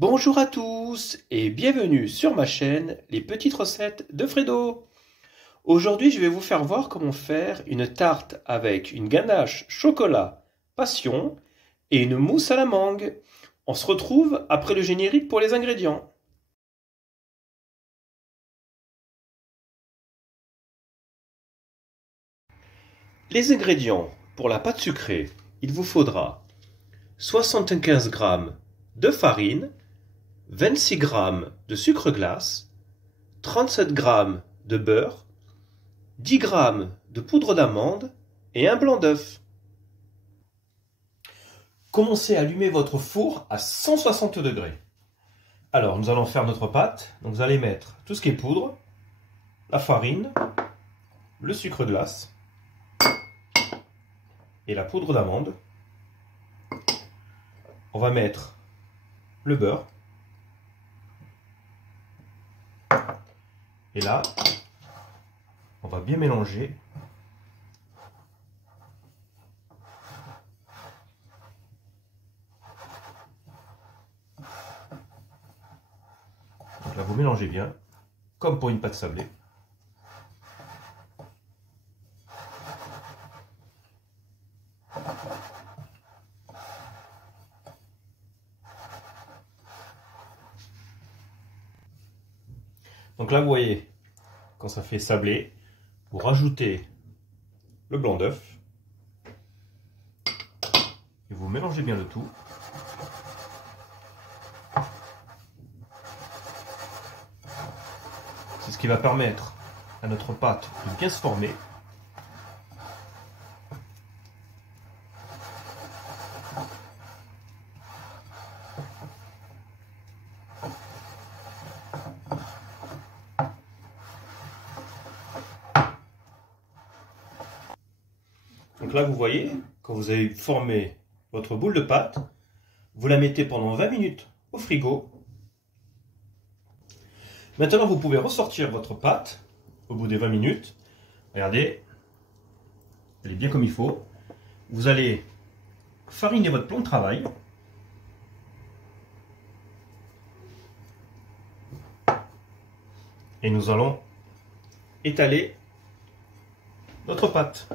Bonjour à tous et bienvenue sur ma chaîne Les Petites Recettes de Fredo. Aujourd'hui je vais vous faire voir comment faire une tarte avec une ganache chocolat passion et une mousse à la mangue. On se retrouve après le générique pour les ingrédients. Les ingrédients pour la pâte sucrée, il vous faudra 75 g de farine, 26 g de sucre glace, 37 g de beurre, 10 g de poudre d'amande et un blanc d'œuf. Commencez à allumer votre four à 160 degrés. Alors, nous allons faire notre pâte. Donc, vous allez mettre tout ce qui est poudre, la farine, le sucre glace et la poudre d'amande. On va mettre le beurre. Et là, on va bien mélanger. Donc là, vous mélangez bien, comme pour une pâte sablée. Donc là, vous voyez, quand ça fait sablé, vous rajoutez le blanc d'œuf et vous mélangez bien le tout. C'est ce qui va permettre à notre pâte de bien se former. Donc là, vous voyez, quand vous avez formé votre boule de pâte, vous la mettez pendant 20 minutes au frigo. Maintenant, vous pouvez ressortir votre pâte au bout des 20 minutes. Regardez, elle est bien comme il faut. Vous allez fariner votre plan de travail. Et nous allons étaler notre pâte.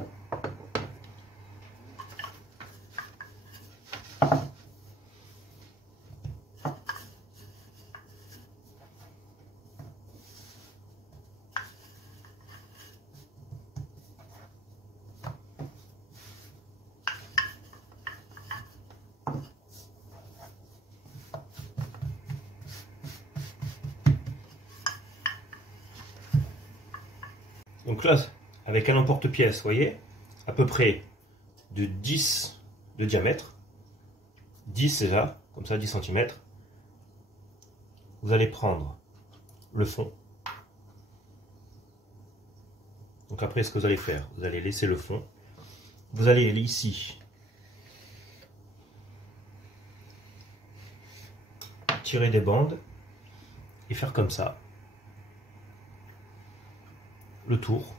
Donc là, avec un emporte-pièce, vous voyez, à peu près de 10 de diamètre, 10 déjà, comme ça 10 cm, vous allez prendre le fond. Donc après, ce que vous allez faire, vous allez laisser le fond, vous allez aller ici, tirer des bandes et faire comme ça. Le tour.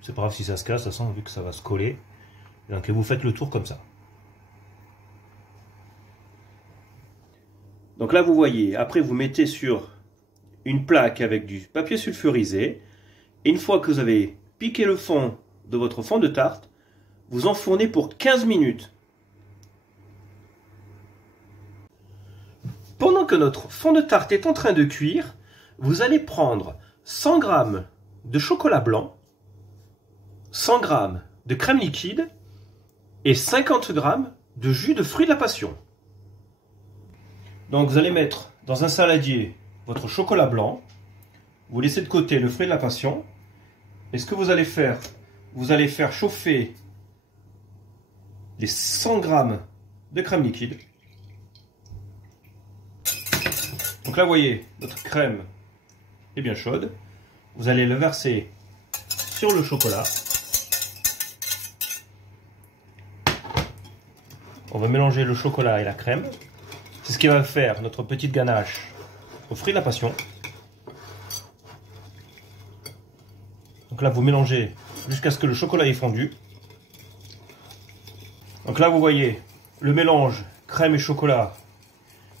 C'est pas grave si ça se casse, de toute façon, vu que ça va se coller. Donc vous faites le tour comme ça. Donc là, vous voyez, après vous mettez sur une plaque avec du papier sulfurisé. Et une fois que vous avez piqué le fond de votre fond de tarte, vous enfournez pour 15 minutes. Pendant que notre fond de tarte est en train de cuire, vous allez prendre 100 g de chocolat blanc, 100 g de crème liquide et 50 g de jus de fruits de la passion. Donc vous allez mettre dans un saladier votre chocolat blanc, vous laissez de côté le fruit de la passion, et ce que vous allez faire chauffer les 100 g de crème liquide. Donc là, vous voyez, notre crème est bien chaude. Vous allez le verser sur le chocolat. On va mélanger le chocolat et la crème. C'est ce qui va faire notre petite ganache aux fruits de la passion. Donc là, vous mélangez jusqu'à ce que le chocolat ait fondu. Donc là, vous voyez le mélange crème et chocolat,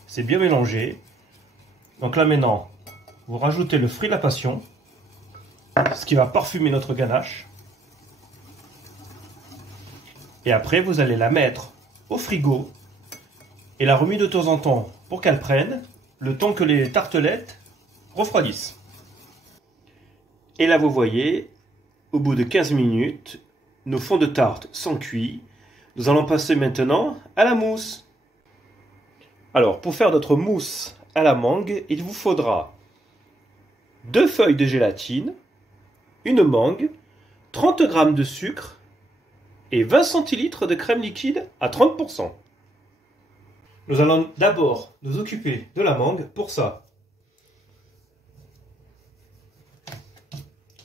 c'est bien mélangé. Donc là maintenant, vous rajoutez le fruit de la passion, ce qui va parfumer notre ganache. Et après, vous allez la mettre au frigo et la remuer de temps en temps pour qu'elle prenne le temps que les tartelettes refroidissent. Et là, vous voyez, au bout de 15 minutes, nos fonds de tarte sont cuits. Nous allons passer maintenant à la mousse. Alors, pour faire notre mousse à la mangue, il vous faudra 2 feuilles de gélatine, une mangue, 30 g de sucre et 20 centilitres de crème liquide à 30%. Nous allons d'abord nous occuper de la mangue. Pour ça,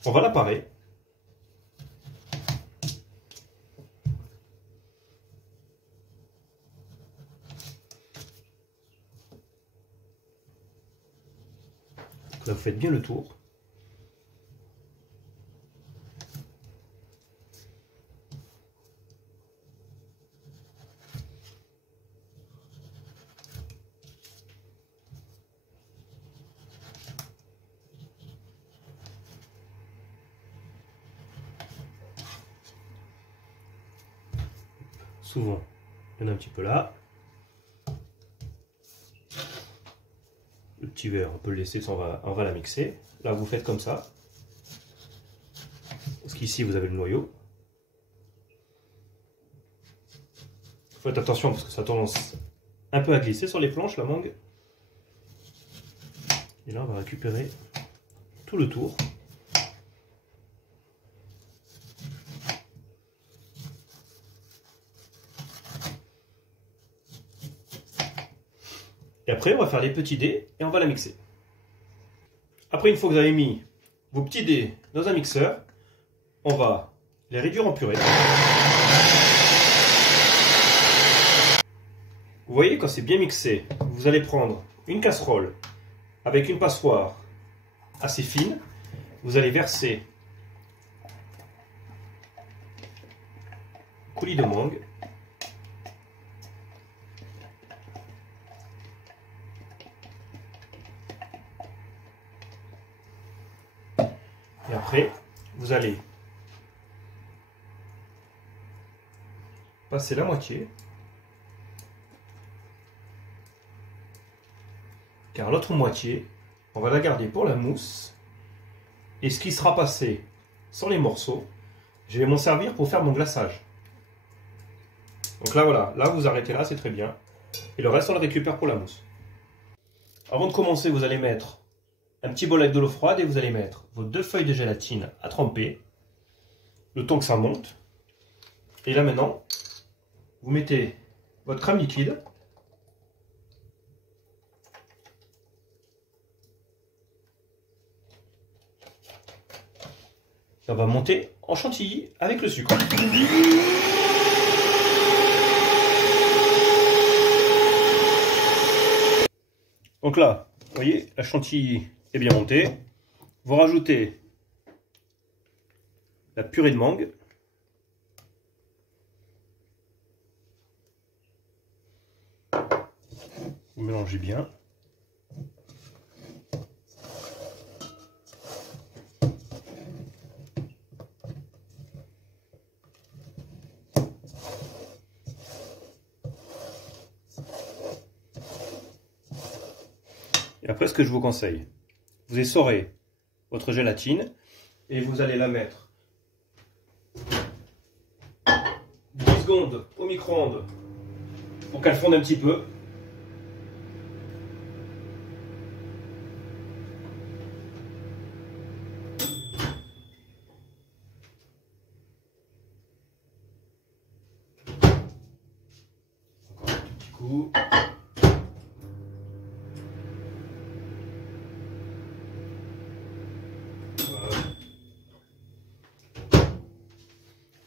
on va la parer. Là, vous faites bien le tour. Souvent, il y en a un petit peu là. Le petit verre, on peut le laisser, on va la mixer. Là, vous faites comme ça. Parce qu'ici, vous avez le noyau. Faites attention parce que ça a tendance un peu à glisser sur les planches, la mangue. Et là, on va récupérer tout le tour. Et après, on va faire les petits dés et on va la mixer. Après, une fois que vous avez mis vos petits dés dans un mixeur, on va les réduire en purée. Vous voyez, quand c'est bien mixé, vous allez prendre une casserole avec une passoire assez fine. Vous allez verser un coulis de mangue. Et après, vous allez passer la moitié. Car l'autre moitié, on va la garder pour la mousse. Et ce qui sera passé sur les morceaux, je vais m'en servir pour faire mon glaçage. Donc là, voilà. Là, vous arrêtez là, c'est très bien. Et le reste, on le récupère pour la mousse. Avant de commencer, vous allez mettre un petit bol avec de l'eau froide et vous allez mettre vos 2 feuilles de gélatine à tremper, le temps que ça monte. Et là maintenant, vous mettez votre crème liquide. Ça va monter en chantilly avec le sucre. Donc là, vous voyez, la chantilly est bien montée. Vous rajoutez la purée de mangue. Vous mélangez bien. Et après, ce que je vous conseille, vous essorez votre gélatine et vous allez la mettre 10 secondes au micro-ondes pour qu'elle fonde un petit peu. Encore un tout petit coup.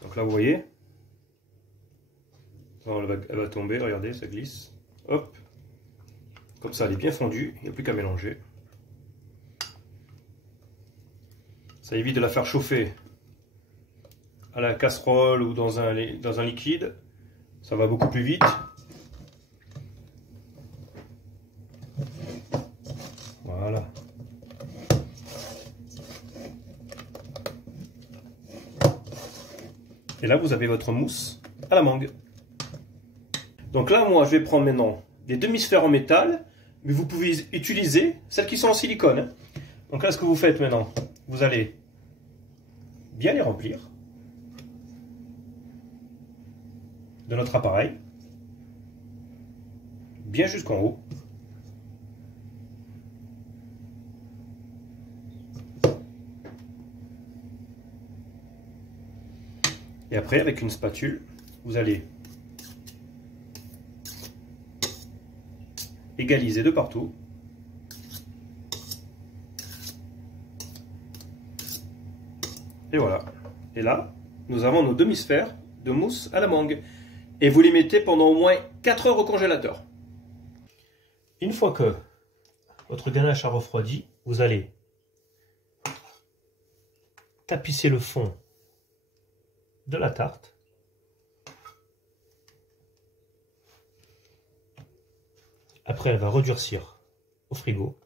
Donc là, vous voyez, elle va tomber, regardez, ça glisse. Hop, comme ça, elle est bien fondue, il n'y a plus qu'à mélanger. Ça évite de la faire chauffer à la casserole ou dans un liquide. Ça va beaucoup plus vite. Et là, vous avez votre mousse à la mangue. Donc là, moi, je vais prendre maintenant des demi-sphères en métal, mais vous pouvez utiliser celles qui sont en silicone, hein. Donc là, ce que vous faites maintenant, vous allez bien les remplir de notre appareil, bien jusqu'en haut. Et après, avec une spatule, vous allez égaliser de partout. Et voilà. Et là, nous avons nos demi-sphères de mousse à la mangue. Et vous les mettez pendant au moins 4 heures au congélateur. Une fois que votre ganache a refroidi, vous allez tapisser le fond de la tarte. Après, elle va redurcir au frigo.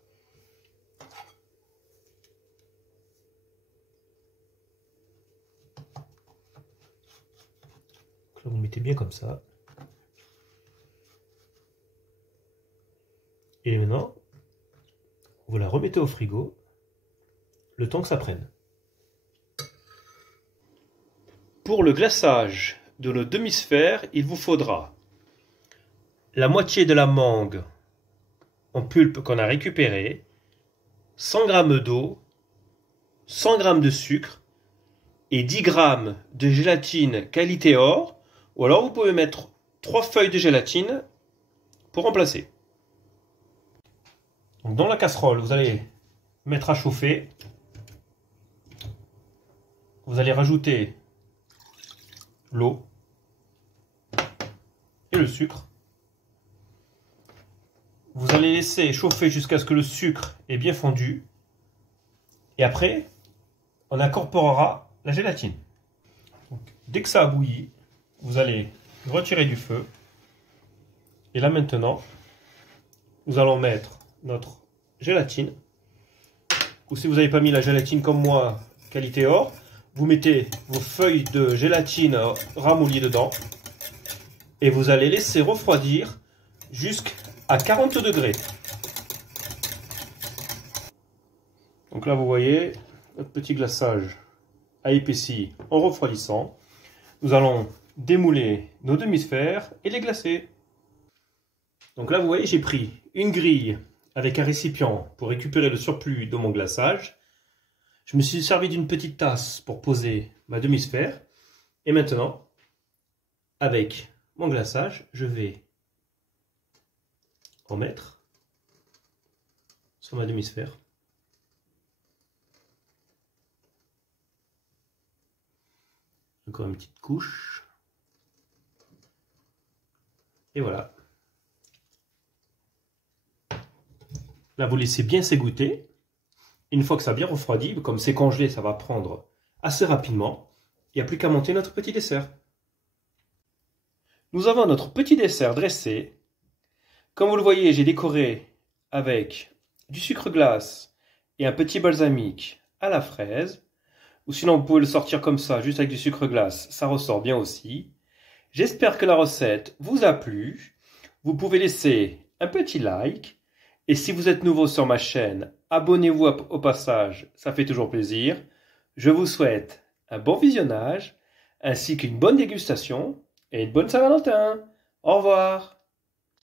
Donc là, vous mettez bien comme ça. Et maintenant, vous la remettez au frigo, le temps que ça prenne. Pour le glaçage de nos demi-sphères, il vous faudra la moitié de la mangue en pulpe qu'on a récupérée, 100 g d'eau, 100 g de sucre et 10 g de gélatine qualité or, ou alors vous pouvez mettre 3 feuilles de gélatine pour remplacer. Donc dans la casserole, vous allez mettre à chauffer, vous allez rajouter l'eau et le sucre. Vous allez laisser chauffer jusqu'à ce que le sucre est bien fondu. Et après, on incorporera la gélatine. Donc, dès que ça a bouilli, vous allez retirer du feu. Et là maintenant, nous allons mettre notre gélatine. Ou si vous n'avez pas mis la gélatine comme moi, qualité or, vous mettez vos feuilles de gélatine ramollies dedans. Et vous allez laisser refroidir jusqu'à 40 degrés. Donc là, vous voyez, notre petit glaçage a épaissi en refroidissant. Nous allons démouler nos demi-sphères et les glacer. Donc là, vous voyez, j'ai pris une grille avec un récipient pour récupérer le surplus de mon glaçage. Je me suis servi d'une petite tasse pour poser ma demi-sphère. Et maintenant, avec mon glaçage, je vais en mettre sur ma demi-sphère. Encore une petite couche. Et voilà. Là, vous laissez bien s'égoutter. Une fois que ça a bien refroidi, comme c'est congelé, ça va prendre assez rapidement. Il n'y a plus qu'à monter notre petit dessert. Nous avons notre petit dessert dressé. Comme vous le voyez, j'ai décoré avec du sucre glace et un petit balsamique à la fraise. Ou sinon, vous pouvez le sortir comme ça, juste avec du sucre glace. Ça ressort bien aussi. J'espère que la recette vous a plu. Vous pouvez laisser un petit like. Et si vous êtes nouveau sur ma chaîne, abonnez-vous au passage, ça fait toujours plaisir. Je vous souhaite un bon visionnage, ainsi qu'une bonne dégustation et une bonne Saint-Valentin. Au revoir.